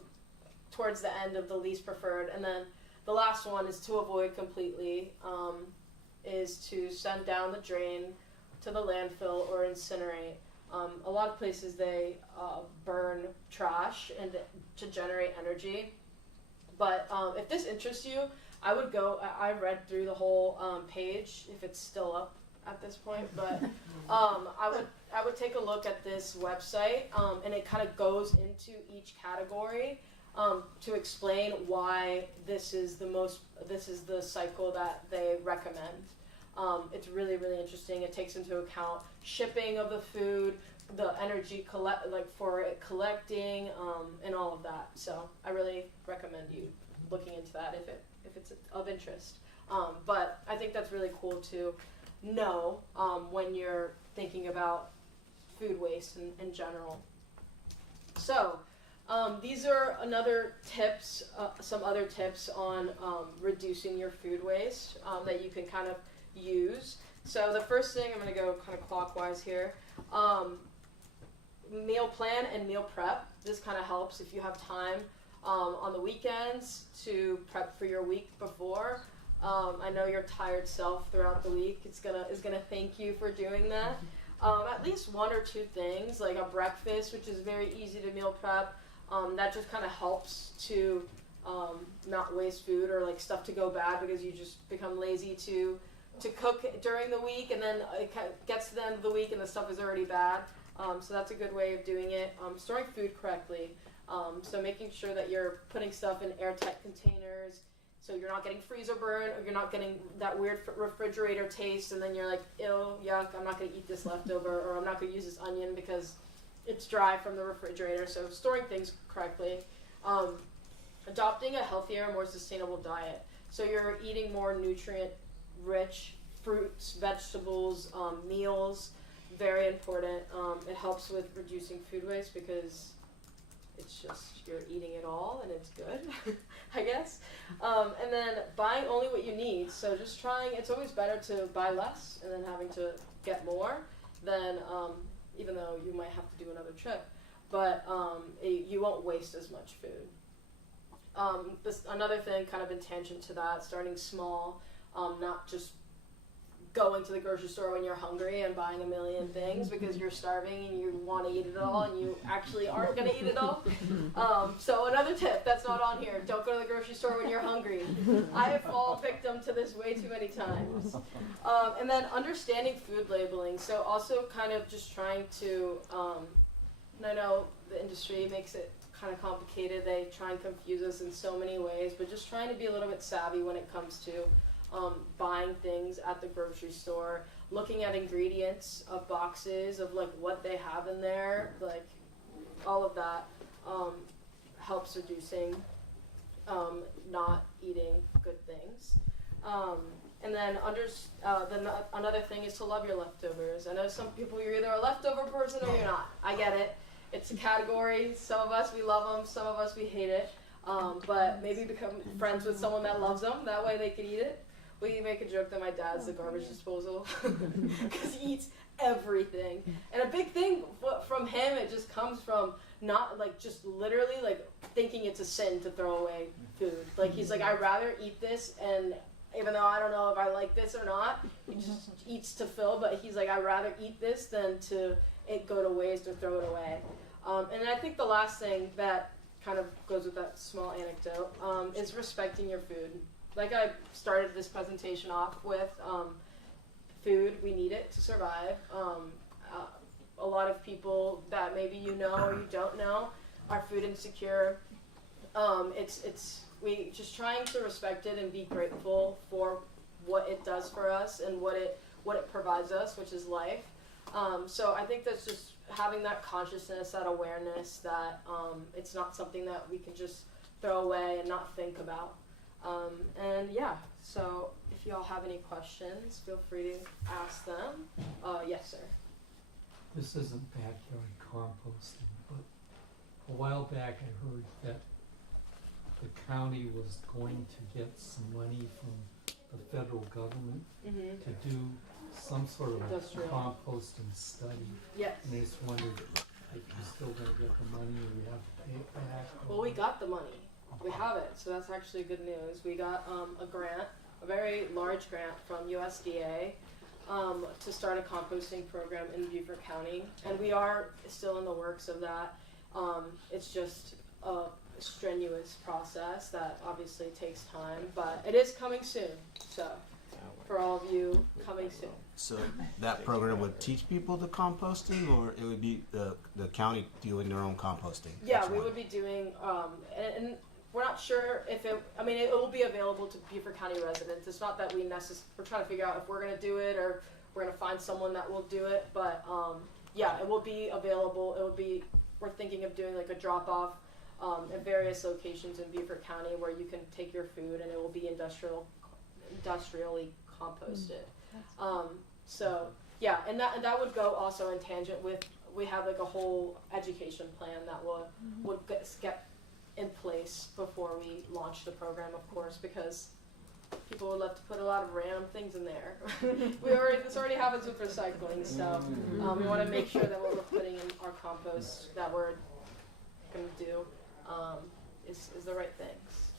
towards the end of the least preferred. And then the last one is to avoid completely, is to send down the drain to the landfill or incinerate. A lot of places they burn trash and to generate energy. But if this interests you, I would go. I read through the whole page if it's still up at this point, but I would take a look at this website, and it kind of goes into each category to explain why this is the cycle that they recommend. It's really, really interesting. It takes into account shipping of the food, the energy for it collecting, and all of that. So I really recommend you looking into that if it's of interest. But I think that's really cool to know when you're thinking about food waste in general. So these are some other tips on reducing your food waste that you can kind of use. So the first thing, I'm going to go kind of clockwise here. Meal plan and meal prep. This kind of helps if you have time on the weekends to prep for your week before. I know your tired self throughout the week is gonna thank you for doing that. At least one or two things, like a breakfast, which is very easy to meal prep. That just kind of helps to not waste food or like stuff to go bad because you just become lazy to cook during the week, and then it gets to the end of the week and the stuff is already bad. So that's a good way of doing it. Storing food correctly. So making sure that you're putting stuff in airtight containers, so you're not getting freezer burn, or you're not getting that weird refrigerator taste, and then you're like, ew, yuck, I'm not going to eat this leftover, or I'm not going to use this onion because it's dry from the refrigerator. So storing things correctly. Adopting a healthier, more sustainable diet. So you're eating more nutrient-rich fruits, vegetables, meals. Very important. It helps with reducing food waste because it's just you're eating it all and it's good, I guess. And then buying only what you need. So just it's always better to buy less and then having to get more than, even though you might have to do another trip, but you won't waste as much food. Another thing kind of in tangent to that, starting small, not just going to the grocery store when you're hungry and buying a million things because you're starving and you want to eat it all and you actually aren't going to eat it all. So another tip that's not on here, don't go to the grocery store when you're hungry. I have fallen victim to this way too many times. And then understanding food labeling. So also kind of just trying to, and I know the industry makes it kind of complicated. They try and confuse us in so many ways, but just trying to be a little bit savvy when it comes to buying things at the grocery store, looking at ingredients of boxes of like what they have in there, like all of that helps reducing not eating good things. And then another thing is to love your leftovers. I know some people, you're either a leftover person or you're not. I get it. It's a category. Some of us, we love them. Some of us, we hate it. But maybe become friends with someone that loves them. That way they can eat it. We make a joke that my dad's the garbage disposal because he eats everything. And a big thing from him, it just comes from not like just literally like thinking it's a sin to throw away food. Like he's like, I'd rather eat this, and even though I don't know if I like this or not, he just eats to fill. But he's like, I'd rather eat this than to it go to waste or throw it away. And I think the last thing that kind of goes with that small anecdote is respecting your food. Like I started this presentation off with, food, we need it to survive. A lot of people that maybe you know or you don't know are food insecure. We just trying to respect it and be grateful for what it does for us and what it provides us, which is life. So I think that's just having that consciousness, that awareness that it's not something that we can just throw away and not think about. And yeah, so if y'all have any questions, feel free to ask them. Yes, sir. This isn't backyard composting, but a while back I heard that the county was going to get some money from the federal government to do some sort of Industrial. composting study. Yes. And I just wondered if you're still going to get the money or you have to pay it back. Well, we got the money. We have it, so that's actually good news. We got a grant, a very large grant from USDA to start a composting program in Beaufort County, and we are still in the works of that. It's just strenuous process that obviously takes time, but it is coming soon. So for all of you, coming soon. So that program would teach people the composting, or it would be the county doing their own composting? Yeah, Which we one? would be doing, and we're not sure if it, I mean, it will be available to Beaufort County residents. It's not that we're trying to figure out if we're going to do it or we're going to find someone that will do it, but yeah, it will be available. It will be, we're thinking of doing like a drop off at various locations in Beaufort County where you can take your food and it will be industrially composted. So yeah, and that would go also in tangent with, we have like a whole education plan that would get in place before we launch the program, of course, because people would love to put a lot of random things in there. This already happens with recycling, so we want to make sure that what we're putting in our compost that we're going to do is the right things.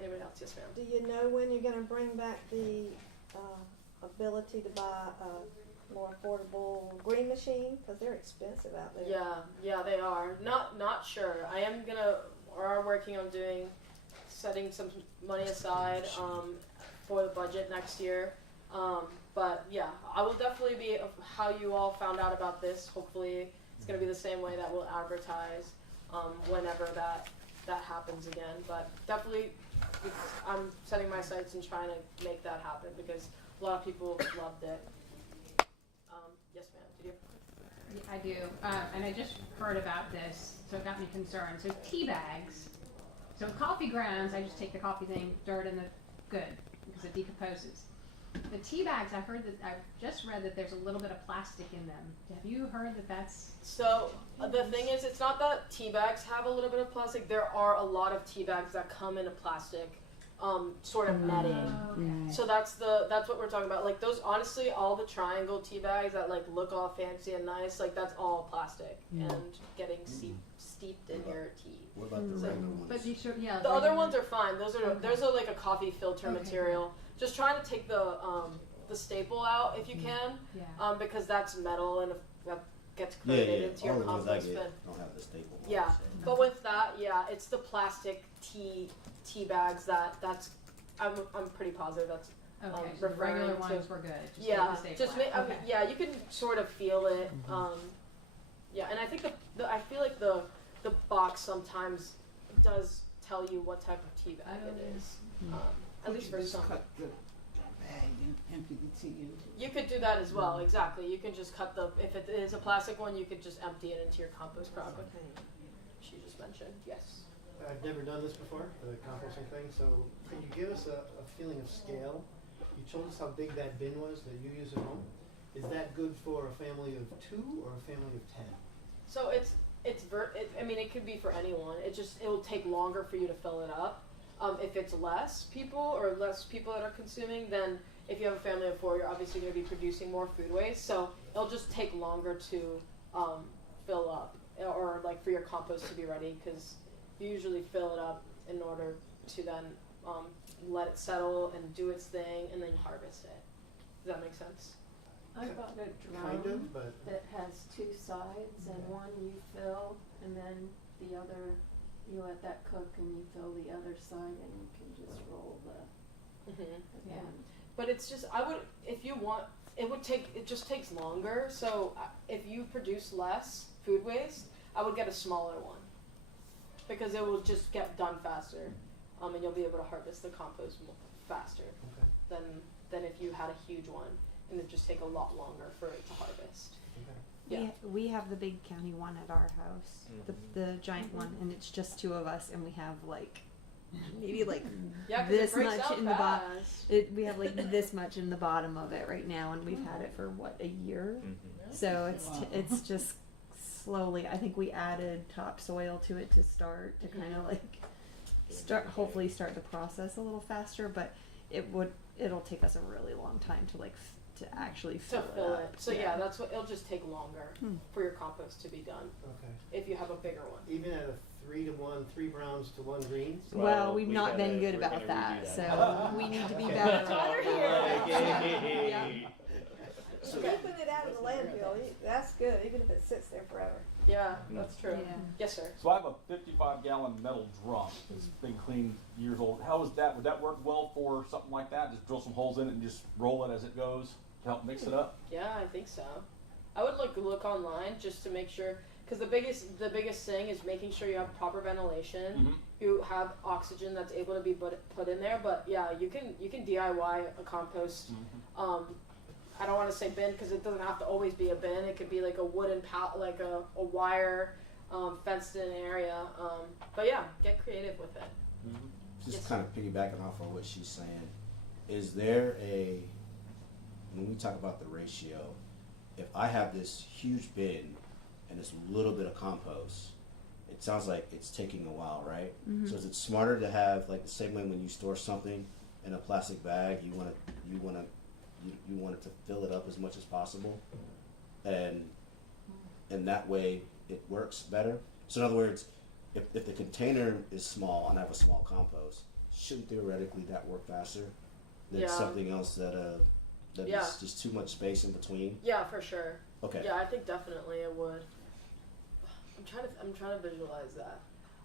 Anybody else? Yes, ma'am. Do you know when you're going to bring back the ability to buy a more affordable green machine? Because they're expensive out there. Yeah, they are. Not sure. I am gonna, or are working on setting some money aside for the budget next year. But yeah, I will definitely be, how you all found out about this, hopefully it's gonna be the same way that we'll advertise whenever that happens again. But definitely, I'm setting my sights and trying to make that happen because a lot of people loved it. Yes, ma'am. Did you? I do, and I just heard about this, so it got me concerned. So tea bags. So coffee grounds, I just take the coffee thing, dirt in the good because it decomposes. The tea bags, I've just read that there's a little bit of plastic in them. Have you heard that that's? So the thing is, it's not that tea bags have a little bit of plastic. There are a lot of tea bags that come in a plastic sort of netting. Okay. So that's what we're talking about. Like those, honestly, all the triangle tea bags that like look all fancy and nice, like that's all plastic and getting steeped in your tea. What about the regular ones? But you should, yeah. The other ones are fine. Those are Okay. there's like a coffee filter Okay. material. Just trying to take the staple out if you can, Yeah. because that's metal and if that gets corroded into your All the ones I compost bin. get don't have the staple ones. Yeah, but with that, it's the plastic tea bags that's I'm pretty positive that's Okay, so the regular referring to. ones were good. Just take the staple just out. Okay. you can sort of feel it. And I think I feel like the box sometimes does tell you what type of tea bag it is. At least for some. Cut the bag and empty the tea into it. You could do that as well. Exactly. You can just cut if it is a plastic one, you could just empty it into your compost crock. She just mentioned. Yes. I've never done this before, the composting thing, so can you give us a feeling of scale? You told us how big that bin was that you use at home. Is that good for a family of 2 or a family of 10? So it could be for anyone. It will take longer for you to fill it up. If it's less people that are consuming, then if you have a family of 4, you're obviously going to be producing more food waste. So it'll just take longer to fill up, or like for your compost to be ready, because you usually fill it up in order to then let it settle and do its thing, and then you harvest it. Does that make sense? I bought a Kind drum of, but that has 2 sides, and one you fill, and then the other, you let that cook and you fill the other side, and you can just roll the Yeah. pan. But it's just, if you want, it just takes longer. So if you produce less food waste, I would get a smaller one, because it will just get done faster, and you'll be able to harvest the compost faster than if you had a huge one, and it'd just take a lot longer for it to harvest. Yeah. We have the big county one at our house, the giant one, and it's just 2 of us, and we have like maybe like this much in the bottom. We have like this much in the bottom of it right now, and we've had it for a year. So it's just slowly. I think we added topsoil to it to start to kind of like hopefully start the process a little faster, but it'll take us a really long time to to actually fill it up. So that's what it'll just take longer for your compost to be done. Okay. If you have a bigger one. Even at a 3-to-1, 3 browns to 1 green? Well, we've not been good about that, so we need to be better. So keeping it out of the landfill, that's good, even if it sits there forever. Yeah, that's true. Yeah. Yes, sir. So I have a 55-gallon gallon metal drum. It's been cleaned years old. How is that? Would that work well for something like that? Just drill some holes in it and just roll it as it goes to help mix it up? Yeah, I think so. I would look online just to make sure, because the biggest thing is making sure you have proper ventilation. Mm-hmm. You have oxygen that's able to be put in there. But yeah, you can DIY a compost. Mm-hmm. I don't want to say bin because it doesn't have to always be a bin. It could be like a wooden like a wire fenced in area. But yeah, get creative with it. Mm-hmm. Just Yes. kind of piggybacking off of what she's saying, is there when we talk about the ratio, if I have this huge bin and this little bit of compost, it sounds like it's taking a while, right? Mhm. So is it smarter to have, like the same way when you store something in a plastic bag, you want it to fill it up as much as possible, and that way it works better. So in other words, if the container is small and I have a small compost, shouldn't theoretically that work faster than Yeah. something else that Yeah. is just too much space in between? Yeah, for sure. Okay. Yeah, I think definitely it would. I'm trying to visualize that.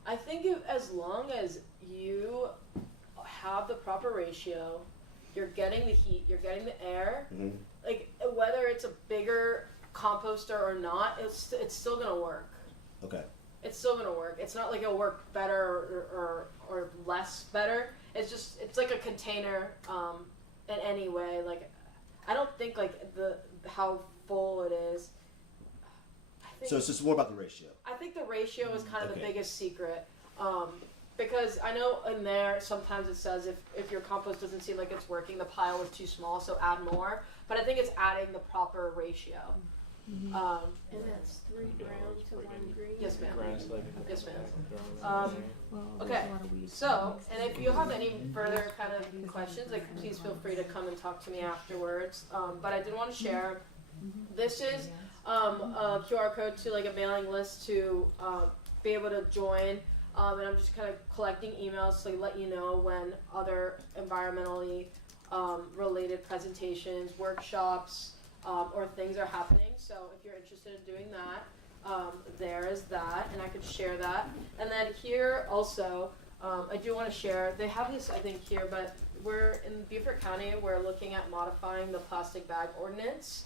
I think as long as you have the proper ratio, you're getting the heat, you're getting the air. Mm-hmm. Like whether it's a bigger composter or not, it's still gonna work. Okay. It's still gonna work. It's not like it'll work better or less better. It's like a container in any way. Like I don't think like how full it is. So it's just more about the ratio. I think the ratio is kind of the Okay. biggest secret. Because I know in there sometimes it says if your compost doesn't seem like it's working, the pile is too small, so add more. But I think it's adding the proper ratio. And that's 3 brown to 1 green. Yes, ma'am. Yes, ma'am. Well, there's Okay, a lot of weeds. so, and if you have any further kind of questions, like please feel free to come and talk to me afterwards. But I did want to share, this is a QR code to like a mailing list to be able to join. And I'm just kind of collecting emails to let you know when other environmentally related presentations, workshops, or things are happening. So if you're interested in doing that, there is that, and I could share that. And then here also, I do want to share, they have this I think here, but we're in Beaufort County, we're looking at modifying the plastic bag ordinance.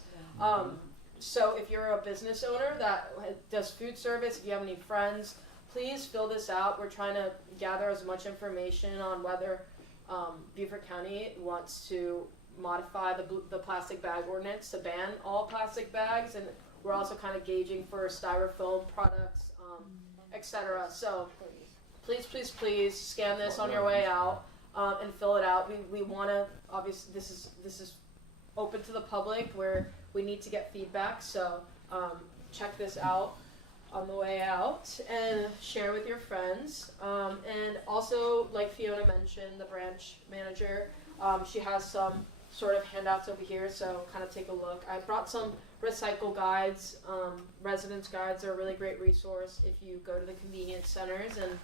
So if you're a business owner that does food service, if you have any friends, please fill this out. We're trying to gather as much information on whether Beaufort County wants to modify the plastic bag ordinance to ban all plastic bags, and we're also kind of gauging for styrofoam products, etc. So please scan this on your way out and fill it out. We want to, obviously this is open to the public where we need to get feedback, so check this out on the way out and share with your friends. And also, like Fiona mentioned, the branch manager, she has some sort of handouts over here, so kind of take a look. I brought some recycle guides. Residence guides are a really great resource if you go to the convenience centers and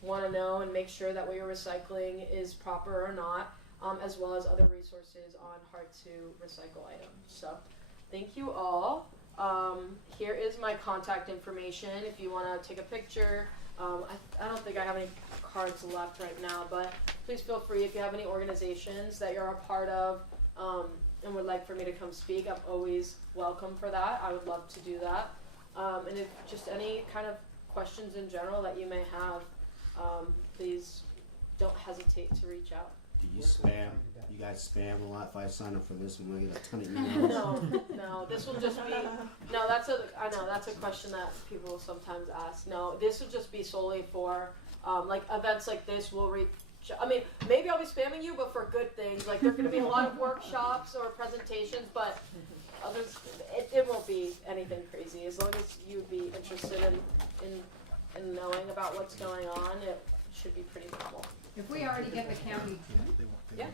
want to know and make sure that what you're recycling is proper or not, as well as other resources on hard to recycle items. So thank you all. Here is my contact information if you want to take a picture. I don't think I have any cards left right now, but please feel free if you have any organizations that you're a part of and would like for me to come speak. I'm always welcome for that. I would love to do that. And if just any kind of questions in general that you may have, please don't hesitate to reach out. Do you spam? You guys spam a lot? If I sign up for this, I'm gonna get a ton of emails. No, this will just be, I know, that's a question that people sometimes ask. No, this will just be solely for, like, events like this will reach, I mean, maybe I'll be spamming you, but for good things. Like, there are gonna be a lot of workshops or presentations, but others, it won't be anything crazy. As long as you'd be interested in knowing about what's going on, it should be pretty normal. If we already get the county, Yeah.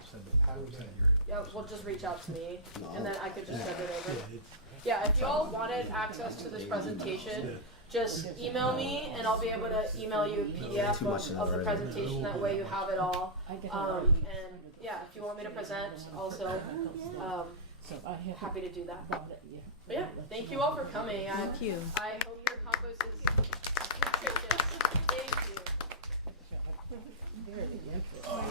Yeah, well, just reach out to me, No. and then I could just send it over. Yeah, if you all wanted access to this presentation, just email me, and I'll be able to email you a PDF of the presentation. That way you have it all. And yeah, if you want me to present, also, happy to do that. But yeah, thank you all for coming. Thank you. I hope your compost is nutritious. Thank you. Very interesting.